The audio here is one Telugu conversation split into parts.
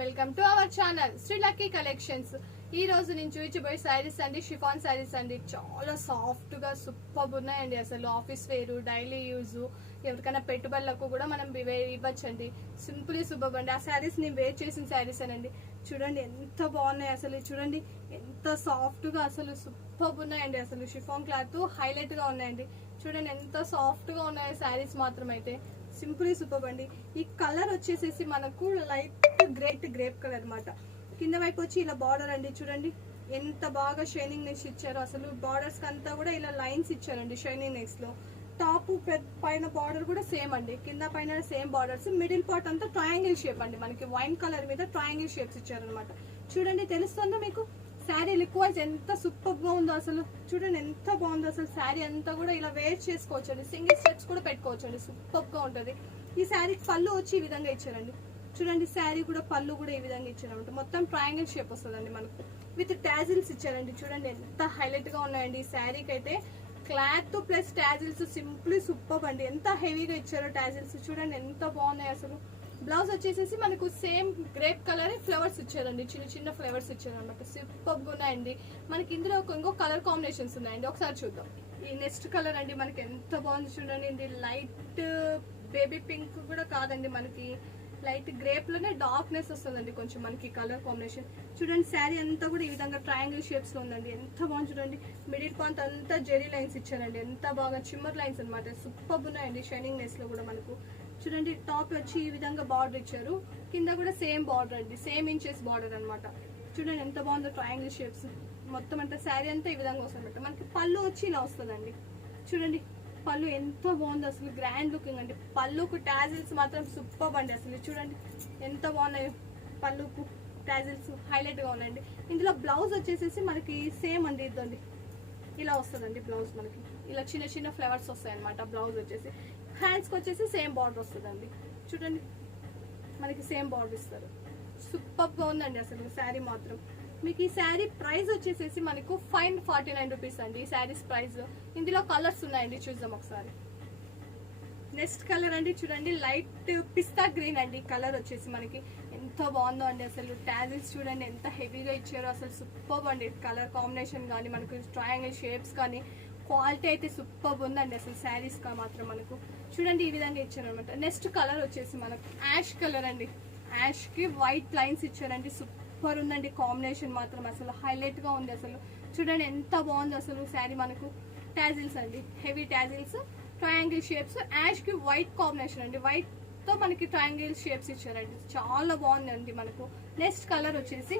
Welcome to our channel Shri lucky collections. ఈ రోజు నేను చూపించబోయే శారీస్ అండి షిఫాన్ శారీస్ అండి. చాలా సాఫ్ట్ గా సూపర్ ఉన్నాయండి. అసలు ఆఫీస్ వేరు, డైలీ యూజ్, ఎవరికైనా పెట్టుబడులకు కూడా మనం ఇవ్వచ్చండి. సింపుల్ సూపర్ అండి. ఆ శారీస్ నేను వేర్ చేసిన శారీస్ అనండి. చూడండి ఎంత బాగున్నాయి అసలు. చూడండి ఎంత సాఫ్ట్ గా అసలు సూపర్ ఉన్నాయండి. అసలు షిఫాన్ క్లాత్ హైలైట్ గా ఉన్నాయండి. చూడండి ఎంత సాఫ్ట్ గా ఉన్నాయి శారీస్ మాత్రం. అయితే సింపుల్ సూపర్ అండి. ఈ కలర్ వచ్చేసేసి మనకు లైట్ గ్రేప్ కలర్ అన్నమాట. కింద వైపు వచ్చి ఇలా బార్డర్ అండి. చూడండి ఎంత బాగా షైనింగ్ నెక్స్ ఇచ్చారు. అసలు బార్డర్స్ అంతా కూడా ఇలా లైన్స్ ఇచ్చారండి షైనింగ్ నెక్స్ లో. టాప్ పైన బార్డర్ కూడా సేమ్ అండి, కింద పైన సేమ్ బార్డర్స్. మిడిల్ పార్ట్ అంతా ట్రయాంగిల్ షేప్ అండి. మనకి వైన్ కలర్ మీద ట్రయాంగిల్ షేప్స్ ఇచ్చారనమాట. చూడండి తెలుస్తుందో మీకు శారీ లుక్ వైజ్ ఎంత సూపర్ గా ఉందో అసలు. చూడండి ఎంత బాగుందో అసలు. శారీ అంతా కూడా ఇలా వేర్ చేసుకోవచ్చు అండి. సింగిల్ స్టెప్స్ కూడా పెట్టుకోవచ్చు అండి. సూపర్ గా ఉంటది. ఈ శారీకి పళ్ళు వచ్చి ఈ విధంగా ఇచ్చారండి. చూడండి శారీ కూడా పళ్ళు కూడా ఈ విధంగా ఇచ్చారనమాట. మొత్తం ట్రయాంగిల్ షేప్ వస్తుందండి మనకు. విత్ టాజిల్స్ ఇచ్చారండి. చూడండి ఎంత హైలైట్ గా ఉన్నాయండి. ఈ శారీకి అయితే cloth plus tassels simple super అండి. ఎంత హెవీగా ఇచ్చారో టాజిల్స్. చూడండి ఎంత బాగున్నాయి అసలు. బ్లౌజ్ వచ్చేసేసి మనకు సేమ్ గ్రేప్ కలర్ ఫ్లవర్స్ ఇచ్చారండి. చిన్న చిన్న ఫ్లవర్స్ ఇచ్చారనమాట. సూపర్ గా ఉన్నాయండి. మనకి ఇందులో ఇంకో కలర్ కాంబినేషన్స్ ఉన్నాయండి. ఒకసారి చూద్దాం. ఈ నెక్స్ట్ కలర్ అండి మనకి ఎంత బాగుంది చూడండి. ఇది లైట్ బేబీ పింక్ కూడా కాదండి, మనకి లైట్ గ్రేప్ లోనే డార్క్నెస్ వస్తుందండి కొంచెం మనకి కలర్ కాంబినేషన్. చూడండి శారీ అంతా కూడా ఈ విధంగా ట్రయాంగిల్ షేప్స్ లో ఉందండి. ఎంత బాగుంది చూడండి. మిడిల్ పాయింట్ అంతా జెరీ లైన్స్ ఇచ్చారండి. ఎంత బాగా చిమ్మర్ లైన్స్ అనమాట. సూపర్ ఉన్నాయండి షైనింగ్ నెస్ లో కూడా మనకు. చూడండి టాప్ వచ్చి ఈ విధంగా బార్డర్ ఇచ్చారు. కింద కూడా సేమ్ బార్డర్ అండి, సేమ్ ఇంచెస్ బార్డర్ అనమాట. చూడండి ఎంత బాగుందో ట్రయాంగిల్ షేప్స్. మొత్తం అంటే శారీ అంతా ఈ విధంగా వస్తుంది. మనకి పళ్ళు వచ్చి ఇలా వస్తుందండి. చూడండి పళ్ళు ఎంత బాగుంది అసలు. గ్రాండ్ లుకింగ్ అండి. పళ్ళుకు టాజిల్స్ మాత్రం సూపర్ అండి అసలు. చూడండి ఎంత బాగున్నాయి. పళ్ళుకు టాజిల్స్ హైలైట్ గా ఉన్నాయండి. ఇందులో బ్లౌజ్ వచ్చేసేసి మనకి సేమ్ అండి. ఇదండి ఇలా వస్తుందండి బ్లౌజ్. మనకి ఇలా చిన్న చిన్న ఫ్లవర్స్ వస్తాయి అనమాట. బ్లౌజ్ వచ్చేసి హ్యాండ్స్ కి వచ్చేసి సేమ్ బార్డర్ వస్తుందండి. చూడండి మనకి సేమ్ బార్డర్ ఇస్తారు. సూపర్ గా ఉందండి అసలు శారీ మాత్రం. మీకు ఈ శారీ ప్రైస్ వచ్చేసేసి మనకు 549 రూపీస్ అండి ఈ శారీస్ ప్రైస్. ఇందులో కలర్స్ ఉన్నాయండి, చూద్దాం ఒకసారి. నెక్స్ట్ కలర్ అండి చూడండి లైట్ పిస్తా గ్రీన్ అండి. కలర్ వచ్చేసి మనకి ఎంత బాగుందో అండి అసలు. టాజిల్స్ చూడండి ఎంత హెవీగా ఇచ్చారో అసలు. సూపర్ అండి కలర్ కాంబినేషన్ కానీ మనకు ట్రయాంగిల్ షేప్స్ కానీ క్వాలిటీ అయితే సూపర్ ఉందండి అసలు. శారీస్ కా మాత్రం మనకు చూడండి ఈ విధంగా ఇచ్చారు అనమాట. నెక్స్ట్ కలర్ వచ్చేసి మనకు యాష్ కలర్ అండి. యాష్ కి వైట్ లైన్స్ ఇచ్చారండి. సూపర్ ఉందండి కాంబినేషన్ మాత్రం అసలు. హైలైట్ గా ఉంది అసలు. చూడండి ఎంత బాగుంది అసలు శారీ. మనకు టాజిల్స్ అండి, heavy tassels, triangle shapes, ash కి వైట్ కాంబినేషన్ అండి. వైట్ తో మనకి ట్రయాంగిల్ షేప్స్ ఇచ్చారండి. చాలా బాగుందండి మనకు. నెక్స్ట్ కలర్ వచ్చేసి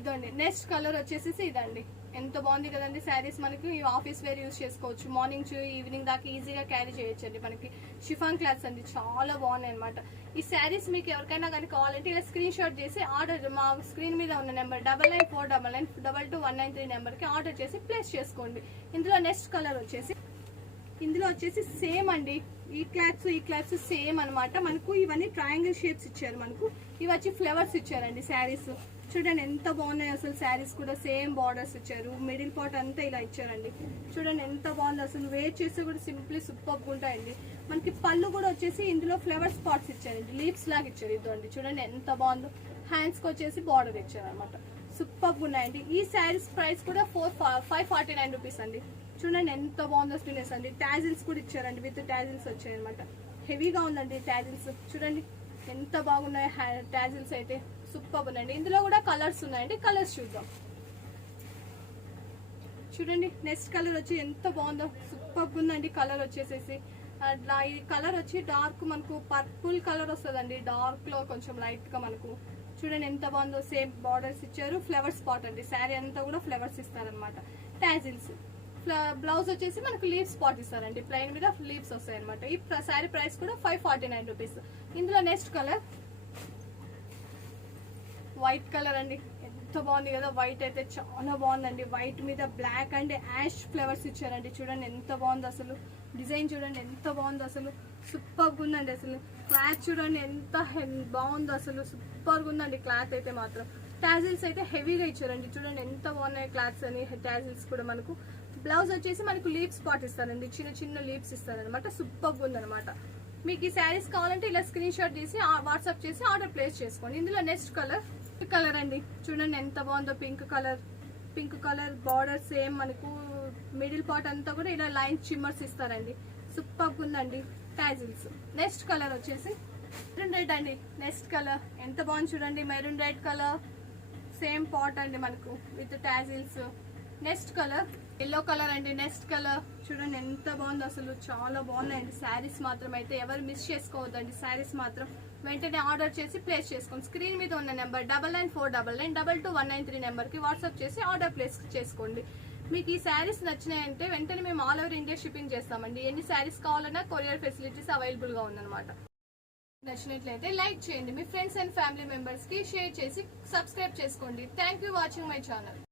ఇదండి. నెక్స్ట్ కలర్ వచ్చేసి ఇదండి. ఎంత బాగుంది కదండి శారీస్. మనకి ఆఫీస్ వేర్ యూజ్ చేసుకోవచ్చు. మార్నింగ్ ఈవినింగ్ దాకా ఈజీగా క్యారీ చేయొచ్చు అండి. మనకి షిఫాన్ క్లాత్స్ అండి చాలా బాగున్నాయి అనమాట. ఈ శారీస్ మీకు ఎవరికైనా కానీ కావాలంటే ఇలా స్క్రీన్ షాట్ చేసి ఆర్డర్, మా స్క్రీన్ మీద ఉన్న నెంబర్ 9949922293 నెంబర్ కి ఆర్డర్ చేసి ప్లేస్ చేసుకోండి. ఇందులో నెక్స్ట్ కలర్ వచ్చేసి సేమ్ అండి. ఈ క్లాత్స్ సేమ్ అనమాట. మనకు ఇవన్నీ ట్రయాంగిల్ షేప్స్ ఇచ్చారు. మనకు ఇవి వచ్చి ఫ్లవర్స్ ఇచ్చారండి శారీస్. చూడండి ఎంత బాగున్నాయి అసలు. శారీస్ కూడా సేమ్ బార్డర్స్ ఇచ్చారు. మిడిల్ పార్ట్ అంతా ఇలా ఇచ్చారండి. చూడండి ఎంత బాగుంది అసలు. వేర్ చేస్తే కూడా సింప్లీ సూపర్ ఉంటాయండి. మనకి పళ్ళు కూడా వచ్చేసి ఇందులో ఫ్లవర్ స్పాట్స్ ఇచ్చారండి. లీవ్స్ లాగా ఇచ్చారు. ఇదండి చూడండి ఎంత బాగుందో. హ్యాండ్స్ కి వచ్చేసి బార్డర్ ఇచ్చారు అనమాట. సూపర్ ఉన్నాయండి. ఈ శారీస్ ప్రైస్ కూడా 549 రూపీస్ అండి. చూడండి ఎంత బాగుందో స్టినెస్ అండి. టాజిల్స్ కూడా ఇచ్చారండి. విత్ టాజిల్స్ వచ్చాయి అనమాట. హెవీగా ఉందండి టాజిల్స్. చూడండి ఎంత బాగున్నాయి టాజిల్స్ అయితే. సూపర్ ఉన్నాయండి. ఇందులో కూడా కలర్స్ ఉన్నాయండి. కలర్స్ చూద్దాం. చూడండి నెక్స్ట్ కలర్ వచ్చి ఎంత బాగుందో. సూపర్ ఉందండి కలర్ వచ్చేసేసి. అట్లా ఈ కలర్ వచ్చి డార్క్ మనకు పర్పుల్ కలర్ వస్తుందండి. డార్క్ లో కొంచెం లైట్ గా మనకు. చూడండి ఎంత బాగుందో. సేమ్ బార్డర్స్ ఇచ్చారు. ఫ్లవర్ స్పాట్ అండి. శారీ అంతా కూడా ఫ్లవర్స్ ఇస్తారనమాట. టాజిల్స్. బ్లౌజ్ వచ్చేసి మనకు లీవ్ స్పాట్ ఇస్తారండి. ప్లెయిన్ మీద లీవ్స్ వస్తాయి అనమాట. ఈ శారీ ప్రైస్ కూడా 549 రూపీస్. ఇందులో నెక్స్ట్ కలర్ వైట్ కలర్ అండి. ఎంత బాగుంది కదా. వైట్ అయితే చాలా బాగుందండి. వైట్ మీద బ్లాక్ అండ్ యాష్ ఫ్లవర్స్ ఇచ్చారండి. చూడండి ఎంత బాగుంది అసలు. డిజైన్ చూడండి ఎంత బాగుంది అసలు. సూపర్ ఉందండి అసలు. క్లాత్ చూడండి ఎంత బాగుందో అసలు. సూపర్ ఉందండి క్లాత్ అయితే మాత్రం. టాజిల్స్ అయితే హెవీగా ఇచ్చారండి. చూడండి ఎంత బాగున్నాయి క్లాత్స్ అని. టాజిల్స్ కూడా మనకు. బ్లౌజ్ వచ్చేసి మనకు లీవ్ స్పాట్ ఇస్తారండి. చిన్న చిన్న లీవ్స్ ఇస్తారనమాట. సూపర్ ఉందనమాట. మీకు ఈ శారీస్ కావాలంటే ఇలా స్క్రీన్ షాట్ తీసి వాట్సాప్ చేసి ఆర్డర్ ప్లేస్ చేసుకోండి. ఇందులో నెక్స్ట్ కలర్ అండి, చూడండి ఎంత బాగుందో. పింక్ కలర్ బార్డర్ సేమ్ మనకు మిడిల్ పార్ట్ అంతా కూడా ఇలా లైన్ చిమ్మర్స్ ఇస్తారండి. సూపర్ ఉందండి టాజిల్స్. నెక్స్ట్ కలర్ వచ్చేసి మెరూన్ రెడ్ అండి. నెక్స్ట్ కలర్ ఎంత బాగుంది చూడండి, maroon red colour same part అండి మనకు with tassels. Next colour yellow colour అండి. నెక్స్ట్ కలర్ చూడండి ఎంత బాగుంది, అసలు చాలా బాగున్నాయండి శారీస్ మాత్రం. అయితే ఎవరు మిస్ చేసుకోవద్దండి శారీస్ మాత్రం. వెంటనే ఆర్డర్ చేసి ప్లేస్ చేసుకోండి. స్క్రీన్ మీద ఉన్న నెంబర్ 9949922193 నెంబర్కి వాట్సాప్ చేసి ఆర్డర్ ప్లేస్ చేసుకోండి. మీకు ఈ శారీస్ నచ్చినాయంటే వెంటనే మేము ఆల్ ఓవర్ ఇండియా షిప్పింగ్ చేస్తామండి. ఎన్ని శారీస్ కావాలన్నా కొరియర్ ఫెసిలిటీస్ అవైలబుల్గా ఉందన్నమాట. నచ్చినట్లయితే లైక్ చేయండి, మీ ఫ్రెండ్స్ అండ్ ఫ్యామిలీ మెంబర్స్కి షేర్ చేసి సబ్స్క్రైబ్ చేసుకోండి. Thank you watching my channel.